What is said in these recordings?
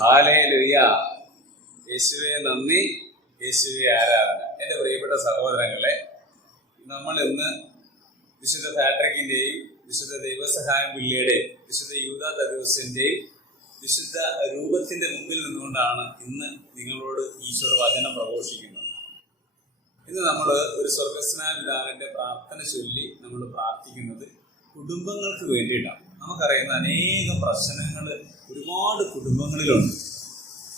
Hallelujah. യേശുവേ നന്ദി, യേശുവേ ആരാധന. എൻ്റെ പ്രിയപ്പെട്ട സഹോദരങ്ങളെ, നമ്മൾ ഇന്ന് വിശുദ്ധ പാട്രിക്കിൻ്റെയും വിശുദ്ധ ദൈവസഹായം പിള്ളിയുടെയും വിശുദ്ധ യൂദാ തദേവൂസിൻ്റെയും വിശുദ്ധ രൂപത്തിൻ്റെ മുമ്പിൽ നിന്നുകൊണ്ടാണ് ഇന്ന് നിങ്ങളോട് ഈശോയുടെ വചനം പ്രഘോഷിക്കുന്നത്. ഇന്ന് നമ്മൾ ഒരു സ്വർഗസ്നായ പിതാവിൻ്റെ പ്രാർത്ഥന ചൊല്ലി നമ്മൾ പ്രാർത്ഥിക്കുന്നത് കുടുംബങ്ങൾക്ക് വേണ്ടിയിട്ടാണ്. നമുക്കറിയുന്ന അനേകം പ്രശ്നങ്ങൾ ഒരുപാട് കുടുംബങ്ങളിലുണ്ട്.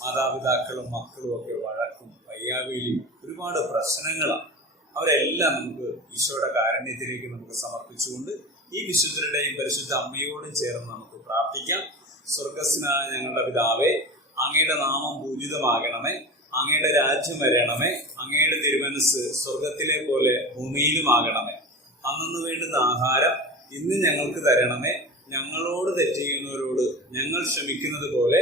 മാതാപിതാക്കളും മക്കളും ഒക്കെ വഴക്കും വയ്യാവേലിയും ഒരുപാട് പ്രശ്നങ്ങളാണ്. അവരെല്ലാം നമുക്ക് ഈശോയുടെ കാരുണ്യത്തിലേക്ക് നമുക്ക് സമർപ്പിച്ചുകൊണ്ട് ഈ വിശുദ്ധരുടെയും പരിശുദ്ധ അമ്മയോടും ചേർന്ന് നമുക്ക് പ്രാർത്ഥിക്കാം. സ്വർഗസ്നായ ഞങ്ങളുടെ പിതാവേ, അങ്ങയുടെ നാമം പൂജിതമാകണമേ, അങ്ങയുടെ രാജ്യം വരണമേ, അങ്ങയുടെ തിരുമനസ് സ്വർഗത്തിലെ പോലെ ഭൂമിയിലുമാകണമേ. അന്നു വേണ്ടുന്ന ആഹാരം ഇന്ന് ഞങ്ങൾക്ക് തരണമേ. ഞങ്ങളോട് തെറ്റ് ചെയ്യുന്നവരോട് ഞങ്ങൾ ക്ഷമിക്കുന്നത് പോലെ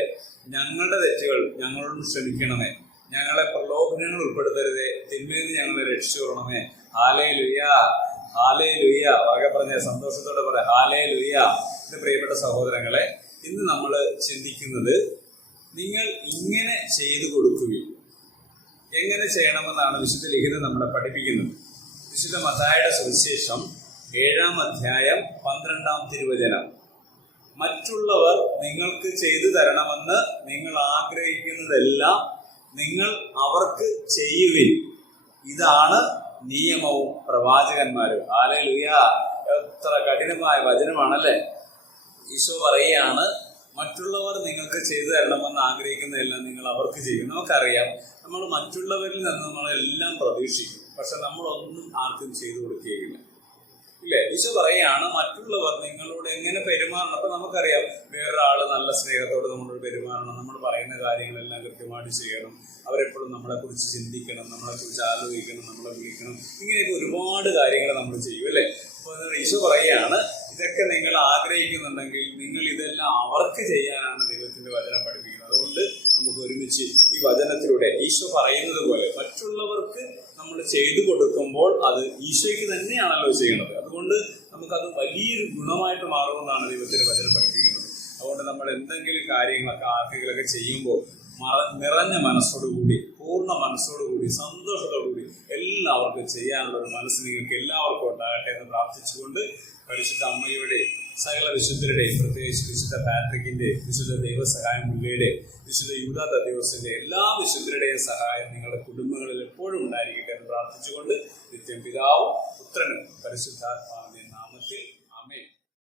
ഞങ്ങളുടെ തെറ്റുകൾ ഞങ്ങളോട് ക്ഷമിക്കണമേ. ഞങ്ങളെ പ്രലോഭനങ്ങൾ ഉൾപ്പെടുത്തരുതേ, തിന്മയിൽ ഞങ്ങളെ രക്ഷിച്ചുകൊള്ളണമേ. Hallelujah, hallelujah. വക പറഞ്ഞ സന്തോഷത്തോടെ പറയാം ഹല്ലേലൂയ. എൻ്റെ പ്രിയപ്പെട്ട സഹോദരങ്ങളെ, ഇന്ന് നമ്മൾ ചിന്തിക്കുന്നത് നിങ്ങൾ ഇങ്ങനെ ചെയ്തു കൊടുക്കുകയും എങ്ങനെ ചെയ്യണമെന്നാണ് വിശുദ്ധ ലിഖിതം നമ്മളെ പഠിപ്പിക്കുന്നത്. വിശുദ്ധ മത്തായിയുടെ സുവിശേഷം 7-ാം അധ്യായം 12-ാം തിരുവചനം. മറ്റുള്ളവർ നിങ്ങൾക്ക് ചെയ്തു തരണമെന്ന് നിങ്ങൾ ആഗ്രഹിക്കുന്നതെല്ലാം നിങ്ങൾ അവർക്ക് ചെയ്യുവിൻ, ഇതാണ് നിയമവും പ്രവാചകന്മാരും. ഹല്ലേലൂയ. എത്ര കഠിനമായ വചനമാണല്ലേ. ഈശോ പറയുകയാണ്, മറ്റുള്ളവർ നിങ്ങൾക്ക് ചെയ്തു തരണമെന്ന് ആഗ്രഹിക്കുന്നതെല്ലാം നിങ്ങൾ അവർക്ക് ചെയ്യും. നമുക്കറിയാം, നമ്മൾ മറ്റുള്ളവരിൽ നിന്ന് നമ്മളെല്ലാം പ്രതീക്ഷിക്കും, പക്ഷെ നമ്മളൊന്നും ആർക്കും ചെയ്തു കൊടുക്കുകയില്ല, ഇല്ലേ? ഈശോ പറയുകയാണ്, മറ്റുള്ളവർ നിങ്ങളോട് എങ്ങനെ പെരുമാറണം. അപ്പൊ നമുക്കറിയാം, വേറൊരാള് നല്ല സ്നേഹത്തോടെ നമ്മളോട് പെരുമാറണം, നമ്മൾ പറയുന്ന കാര്യങ്ങളെല്ലാം കൃത്യമായിട്ട് ചെയ്യണം, അവരെപ്പോഴും നമ്മളെ കുറിച്ച് ചിന്തിക്കണം, നമ്മളെ കുറിച്ച് ആലോചിക്കണം, നമ്മളെ വിളിക്കണം, ഇങ്ങനെയൊക്കെ ഒരുപാട് കാര്യങ്ങൾ നമ്മൾ ചെയ്യും, അല്ലേ? അപ്പോൾ ഈശോ പറയുകയാണ്, ഇതൊക്കെ നിങ്ങൾ ആഗ്രഹിക്കുന്നുണ്ടെങ്കിൽ നിങ്ങൾ ഇതെല്ലാം അവർക്ക് ചെയ്യാനാണ് ദൈവത്തിന്റെ വചനം പഠിപ്പിക്കുന്നത്. അതുകൊണ്ട് നമുക്ക് ഒരുമിച്ച് ഈ വചനത്തിലൂടെ ഈശോ പറയുന്നത് പോലെ മറ്റുള്ളവർക്ക് നമ്മൾ ചെയ്തു കൊടുക്കുമ്പോൾ അത് ഈശോയ്ക്ക് തന്നെയാണല്ലോ ചെയ്യുന്നത്. അതുകൊണ്ട് നമുക്കത് വലിയൊരു ഗുണമായിട്ട് മാറുമെന്നാണ് ദൈവത്തിന്റെ വചനം പഠിപ്പിക്കുന്നത്. അതുകൊണ്ട് നമ്മൾ എന്തെങ്കിലും കാര്യങ്ങളൊക്കെ ആർക്കെങ്കിലൊക്കെ ചെയ്യുമ്പോൾ നിറഞ്ഞ മനസ്സോടുകൂടി, പൂർണ്ണ മനസ്സോടുകൂടി, സന്തോഷത്തോടുകൂടി എല്ലാവർക്കും ചെയ്യാനുള്ള ഒരു മനസ്സ് നിങ്ങൾക്ക് എല്ലാവർക്കും ഉണ്ടാകട്ടെ എന്ന് പ്രാർത്ഥിച്ചുകൊണ്ട് പരിശുദ്ധ അമ്മയുടെ സകല വിശുദ്ധരുടെയും, പ്രത്യേകിച്ച് വിശുദ്ധ പാട്രിക്കിന്റെ, വിശുദ്ധ ദൈവസഹായം പിള്ളിയുടെ, വിശുദ്ധ യൂദാ തദേവൂസിന്റെ എല്ലാ വിശുദ്ധരുടെയും സഹായം നിങ്ങളുടെ കുടുംബങ്ങളിൽ എപ്പോഴും ഉണ്ടായിരിക്കട്ടെ എന്ന് പ്രാർത്ഥിച്ചുകൊണ്ട് നിത്യം പിതാവും പുത്രനും പരിശുദ്ധാത്മാവും